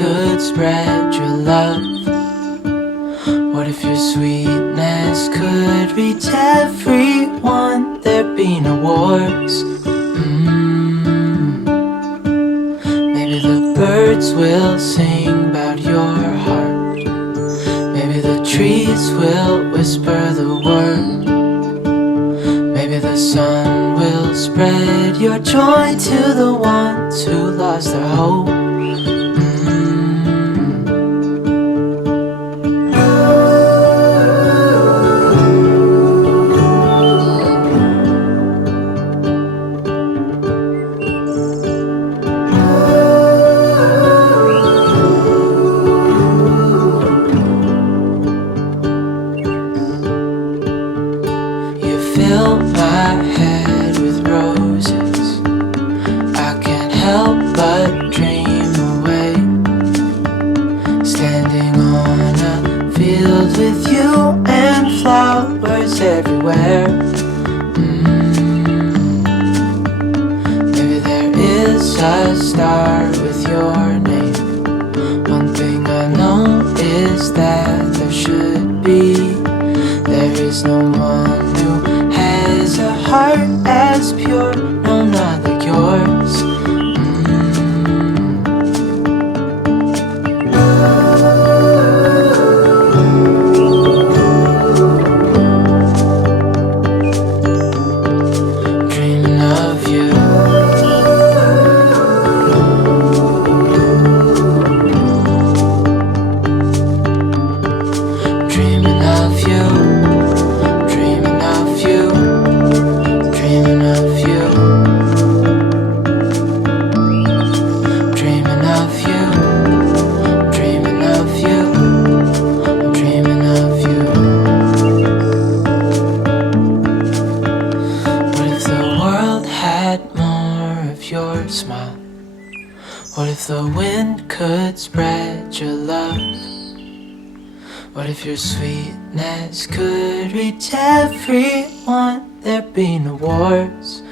could spread your love? What if your sweetness could reach everyone? There'd be no wars. Maybe the birds will sing about your heart. Maybe the trees will whisper the word. Maybe the sun will spread your joy to the ones who lost their hope. Fill my head with roses. I can't help but dream away, standing on a field with you and flowers everywhere. Maybe there is a star with your name. One thing I know is that there should be. There is no one who has a heart as pure, no, not like yours. Dreaming of you. Dreaming of you. Your smile. What if the wind could spread your love? What if your sweetness could reach everyone? There'd be no wars.